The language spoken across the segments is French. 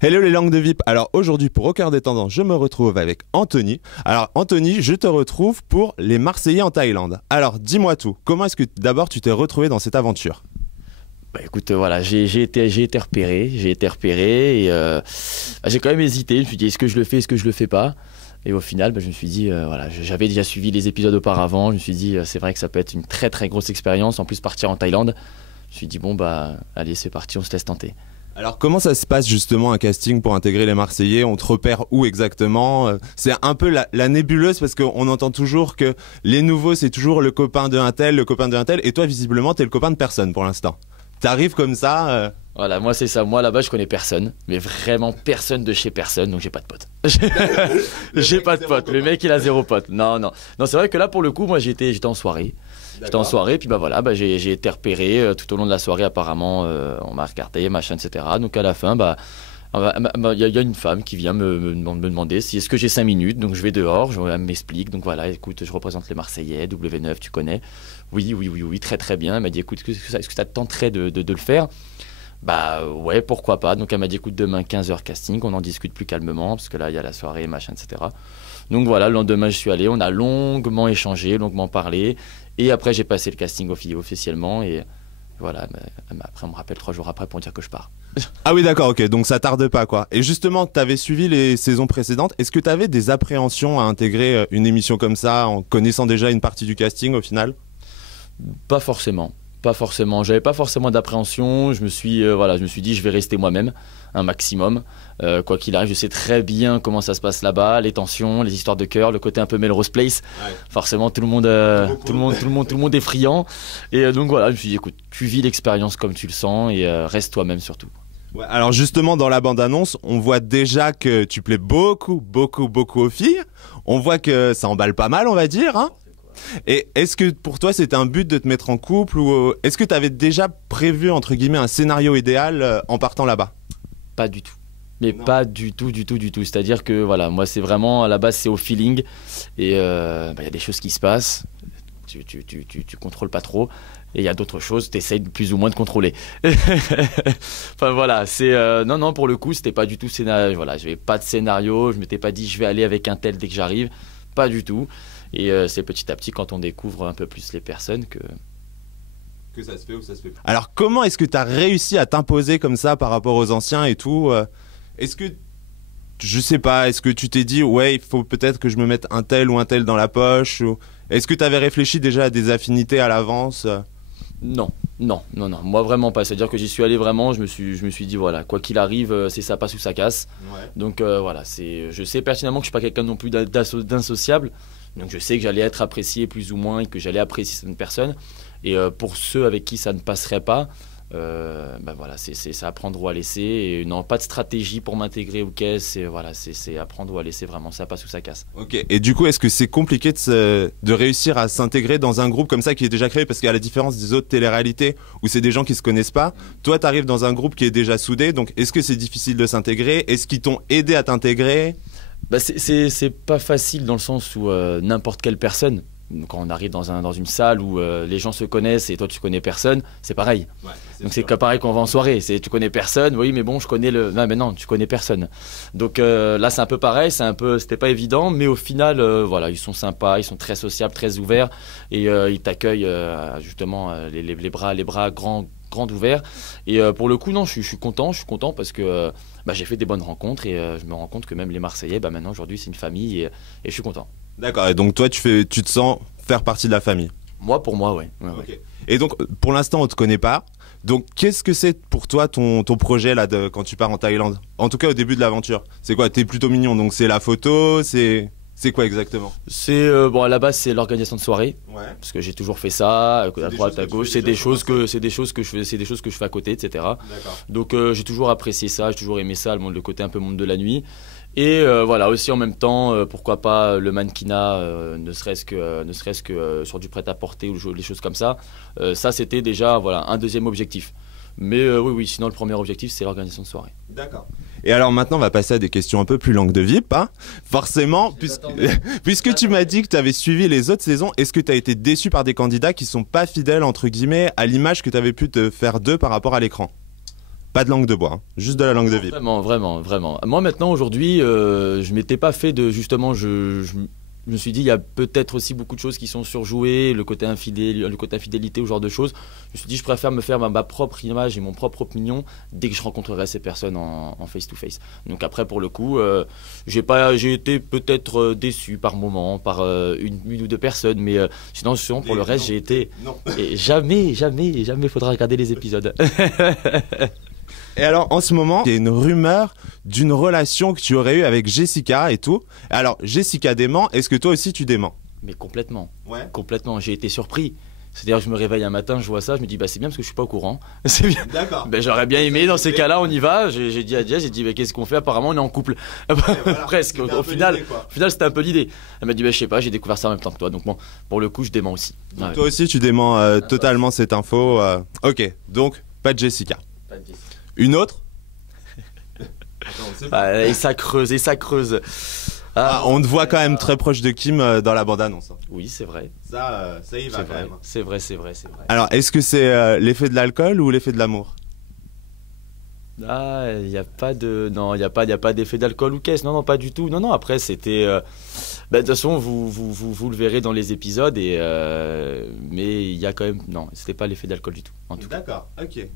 Hello les langues de VIP. Alors aujourd'hui pour Au cœur des tendances, je me retrouve avec Anthony. Alors Anthony, je te retrouve pour les Marseillais en Thaïlande. Alors dis-moi tout, comment est-ce que d'abord tu t'es retrouvé dans cette aventure? Bah écoute, voilà, j'ai été repéré et j'ai quand même hésité. Je me suis dit, est-ce que je le fais, est-ce que je le fais pas? Et au final, je me suis dit, voilà, j'avais déjà suivi les épisodes auparavant. Je me suis dit, c'est vrai que ça peut être une très très grosse expérience. En plus, partir en Thaïlande, je me suis dit, bon, bah, allez, c'est parti, on se laisse tenter. Alors comment ça se passe justement un casting pour intégrer les Marseillais? On te repère où exactement? C'est un peu la nébuleuse parce qu'on entend toujours que les nouveaux c'est toujours le copain de un tel, le copain de un tel, et toi visiblement t'es le copain de personne pour l'instant. T'arrives comme ça. Voilà, moi c'est ça. Moi là-bas, je connais personne, mais vraiment personne de chez personne, donc j'ai pas de potes. J'ai pas de potes. Le mec, il a zéro pote. Non, non. Non, c'est vrai que là, pour le coup, moi j'étais en soirée. J'étais en soirée, puis bah voilà, j'ai été repéré tout au long de la soirée. Apparemment, on m'a regardé, machin, etc. Donc à la fin, il y a une femme qui vient me demander si est-ce que j'ai 5 minutes. Donc je vais dehors, elle m'explique. Donc voilà, écoute, je représente les Marseillais, W9, tu connais. Oui, très très bien. Elle m'a dit, écoute, est-ce que ça te tenterait de le faire? Bah ouais, pourquoi pas. Donc elle m'a dit, écoute, demain 15h casting, on en discute plus calmement, parce que là, il y a la soirée, machin, etc. Donc voilà, le lendemain, je suis allé, on a longuement échangé, longuement parlé. Et après, j'ai passé le casting officiellement. Et voilà, après, on me rappelle 3 jours après pour dire que je pars. Ah oui d'accord, ok, donc ça tarde pas quoi. Et justement, t'avais suivi les saisons précédentes, est-ce que t'avais des appréhensions à intégrer une émission comme ça en connaissant déjà une partie du casting au final? Pas forcément. Pas forcément, j'avais pas forcément d'appréhension, je me suis dit je vais rester moi-même un maximum, quoi qu'il arrive, je sais très bien comment ça se passe là-bas, les tensions, les histoires de cœur, le côté un peu Melrose Place, ouais. Forcément tout le monde est friand, et donc voilà, je me suis dit écoute, tu vis l'expérience comme tu le sens et reste toi-même surtout. Ouais, alors justement dans la bande-annonce, on voit déjà que tu plais beaucoup aux filles, on voit que ça emballe pas mal on va dire, hein. Et est-ce que pour toi c'était un but de te mettre en couple ou est-ce que tu avais déjà prévu entre guillemets un scénario idéal en partant là-bas? Pas du tout. Mais non. Pas du tout. C'est-à-dire que voilà, moi c'est vraiment à la base c'est au feeling et y a des choses qui se passent, tu contrôles pas trop et il y a d'autres choses, tu essayes plus ou moins de contrôler. Enfin voilà, c'est non pour le coup c'était pas du tout scénario. Voilà, j'avais pas de scénario, je m'étais pas dit je vais aller avec un tel dès que j'arrive, pas du tout. Et c'est petit à petit quand on découvre un peu plus les personnes que ça se fait ou ça se fait pas. Alors comment est-ce que tu as réussi à t'imposer comme ça par rapport aux anciens et tout? Est-ce que, je sais pas, est-ce que tu t'es dit ouais il faut peut-être que je me mette un tel ou un tel dans la poche ou... Est-ce que tu avais réfléchi déjà à des affinités à l'avance? Non, moi vraiment pas. C'est-à-dire que j'y suis allé vraiment, je me suis dit voilà, quoi qu'il arrive, c'est ça passe ou ça casse. Ouais. Donc voilà, je sais pertinemment que je suis pas quelqu'un non plus d'insociable. Donc je sais que j'allais être apprécié plus ou moins et que j'allais apprécier certaines personnes. Et pour ceux avec qui ça ne passerait pas, voilà, c'est à prendre ou à laisser. Et non, pas de stratégie pour m'intégrer ou qu'est-ce. C'est à prendre ou à laisser vraiment, ça passe ou ça casse. Ok, et du coup, est-ce que c'est compliqué de réussir à s'intégrer dans un groupe comme ça qui est déjà créé? Parce qu'à la différence des autres téléréalités où c'est des gens qui se connaissent pas, toi, tu arrives dans un groupe qui est déjà soudé. Donc est-ce que c'est difficile de s'intégrer? Est-ce qu'ils t'ont aidé à t'intégrer? C'est pas facile dans le sens où n'importe quelle personne, quand on arrive dans une salle où les gens se connaissent et toi tu connais personne, c'est pareil. Ouais, donc c'est pareil qu'on va en soirée, tu connais personne, oui mais bon je connais le... Non mais non, tu connais personne. Donc là c'est un peu pareil, c'était pas évident, mais au final voilà, ils sont sympas, ils sont très sociables, très ouverts et ils t'accueillent justement les bras grands ouverts. Et pour le coup non, je suis content parce que j'ai fait des bonnes rencontres et je me rends compte que même les Marseillais, maintenant aujourd'hui c'est une famille et je suis content. D'accord, et donc toi tu te sens faire partie de la famille? Moi pour moi, ouais. Okay. Et donc pour l'instant on te connaît pas, donc qu'est-ce que c'est pour toi ton projet là quand tu pars en Thaïlande? En tout cas au début de l'aventure, c'est quoi? T'es plutôt mignon, donc c'est la photo, c'est quoi exactement? C'est à la base c'est l'organisation de soirée, ouais. Parce que j'ai toujours fait ça, à droite, à gauche, c'est des choses que je fais à côté, etc. Donc j'ai toujours apprécié ça, j'ai toujours aimé ça, le côté un peu monde de la nuit. Et voilà aussi en même temps, pourquoi pas le mannequinat, ne serait-ce que sur du prêt-à-porter ou les choses comme ça. Ça c'était déjà voilà un deuxième objectif. Mais oui, sinon le premier objectif c'est l'organisation de soirée. D'accord. Et alors maintenant on va passer à des questions un peu plus langue de VIP, hein. Forcément, puisque tu m'as dit que tu avais suivi les autres saisons, est-ce que tu as été déçu par des candidats qui sont pas fidèles entre guillemets à l'image que tu avais pu te faire d'eux par rapport à l'écran? Pas de langue de bois, hein. Juste de la langue de vipère. Vraiment, vraiment, vraiment. Moi maintenant aujourd'hui, je m'étais pas fait de justement, je me suis dit il y a peut-être aussi beaucoup de choses qui sont surjouées, le côté infidélité ou ce genre de choses. Je me suis dit je préfère me faire ma propre image et mon propre opinion dès que je rencontrerai ces personnes en face to face. Donc après pour le coup, j'ai été peut-être déçu par moment par une ou deux personnes, mais sinon pour le reste j'ai été et jamais faudra regarder les épisodes. Et alors, en ce moment, il y a une rumeur d'une relation que tu aurais eue avec Jessica et tout. Alors, Jessica dément, est-ce que toi aussi tu déments? Mais complètement. Ouais. Complètement. J'ai été surpris. C'est-à-dire que je me réveille un matin, je vois ça, je me dis bah c'est bien parce que je suis pas au courant. C'est bien. D'accord. Ben, j'aurais bien aimé dans ces cas-là, on y va. J'ai dit à Jess, j'ai dit mais qu'est-ce qu'on fait? Apparemment on est en couple. Voilà. Presque. Au final, c'était un peu l'idée. Elle m'a dit bah je sais pas, j'ai découvert ça en même temps que toi. Donc bon, pour le coup je dément aussi. Ouais. Toi aussi tu déments totalement cette info. Ok, donc pas de Jessica. Pas de Jessica. Une autre? Et ça creuse, et ça creuse. On te voit quand même très proche de Kim dans la bande-annonce. Oui, c'est vrai. Ça y va quand même. C'est vrai. Alors, est-ce que c'est l'effet de l'alcool ou l'effet de l'amour? Ah, il n'y a pas de... Non, il n'y a pas d'effet d'alcool ou caisse. Non, pas du tout. Non, après, c'était... de toute façon, vous le verrez dans les épisodes. Mais il y a quand même... Non, c'était pas l'effet d'alcool du tout. D'accord, ok.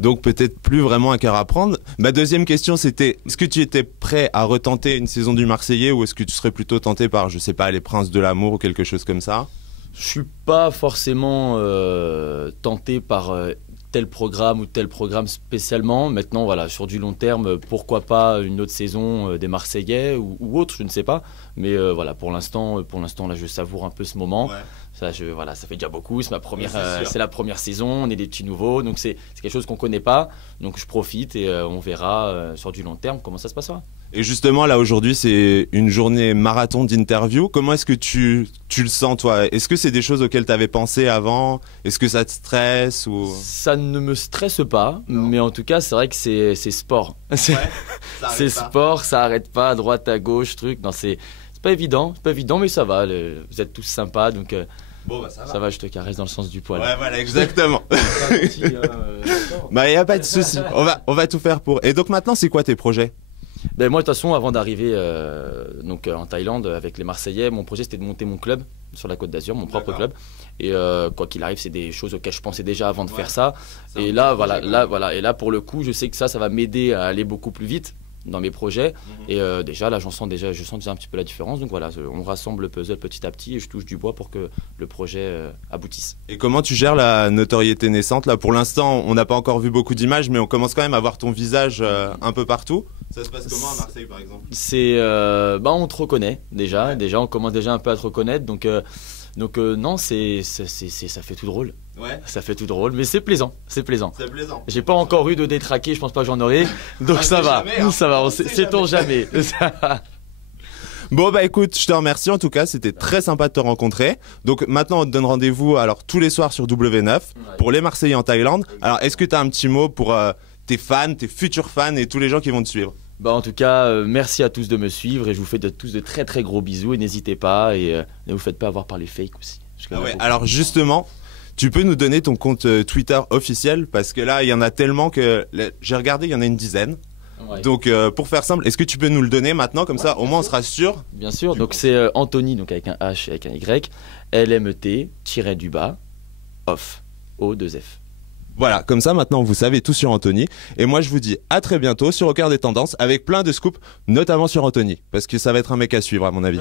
Donc peut-être plus vraiment un cœur à prendre. Ma deuxième question c'était, est-ce que tu étais prêt à retenter une saison du Marseillais ou est-ce que tu serais plutôt tenté par, je sais pas, les Princes de l'amour ou quelque chose comme ça? Je suis pas forcément tenté par tel programme ou tel programme spécialement. Maintenant, voilà, sur du long terme, pourquoi pas une autre saison des Marseillais ou autre, je ne sais pas. Mais voilà, pour l'instant, là, je savoure un peu ce moment. Ouais. Ça fait déjà beaucoup. C'est c'est la première saison. On est des petits nouveaux, donc c'est quelque chose qu'on connaît pas. Donc je profite et on verra sur du long terme comment ça se passera. Et justement, là aujourd'hui, c'est une journée marathon d'interview. Comment est-ce que tu le sens, toi? Est-ce que c'est des choses auxquelles tu avais pensé avant? Est-ce que ça te stresse ou... Ça ne me stresse pas, mais en tout cas, c'est vrai que c'est sport. C'est sport, ça arrête pas à droite, à gauche, truc. Non, c'est pas évident, mais ça va. Vous êtes tous sympas, donc bon, bah, ça va. Ça va, je te caresse dans le sens du poil. Ouais, voilà, exactement. Bah, y a pas de souci. On va tout faire pour. Et donc maintenant, c'est quoi tes projets? Ben moi, de toute façon, avant d'arriver en Thaïlande avec les Marseillais, mon projet c'était de monter mon club sur la Côte d'Azur, mon propre club. Et quoi qu'il arrive, c'est des choses auxquelles je pensais déjà avant de faire ça. Et là, voilà. Et là, pour le coup, je sais que ça va m'aider à aller beaucoup plus vite dans mes projets. Et déjà, là, je sens déjà un petit peu la différence. Donc voilà, on rassemble le puzzle petit à petit et je touche du bois pour que le projet aboutisse. Et comment tu gères la notoriété naissante là? Pour l'instant, on n'a pas encore vu beaucoup d'images, mais on commence quand même à voir ton visage un peu partout. Ça se passe comment à Marseille, par exemple? On te reconnaît déjà. Ouais. Déjà, on commence déjà un peu à te reconnaître. Donc non, ça fait tout drôle. Ouais. Ça fait tout drôle, mais c'est plaisant. J'ai pas encore eu de détraqué, je pense pas que j'en aurai. Donc ça va, jamais, hein. Ça va, sait-on jamais. Bon bah écoute, je te remercie en tout cas, c'était très sympa de te rencontrer. Donc maintenant on te donne rendez-vous alors tous les soirs sur W9 pour les Marseillais en Thaïlande. Alors est-ce que tu as un petit mot pour tes fans, tes futurs fans et tous les gens qui vont te suivre? En tout cas, merci à tous de me suivre et je vous fais tous de très très gros bisous et n'hésitez pas et ne vous faites pas avoir par les fakes aussi. Alors justement, tu peux nous donner ton compte Twitter officiel parce que là il y en a tellement que j'ai regardé, il y en a une dizaine. Ouais. Donc pour faire simple, est-ce que tu peux nous le donner maintenant comme ça au moins on sera sûr? Bien sûr, donc c'est Anthony donc avec un H et avec un Y, LMT-du-bas off, O2F. Voilà, comme ça maintenant vous savez tout sur Anthony. Et moi je vous dis à très bientôt sur Au Cœur des Tendances avec plein de scoops, notamment sur Anthony. Parce que ça va être un mec à suivre à mon avis.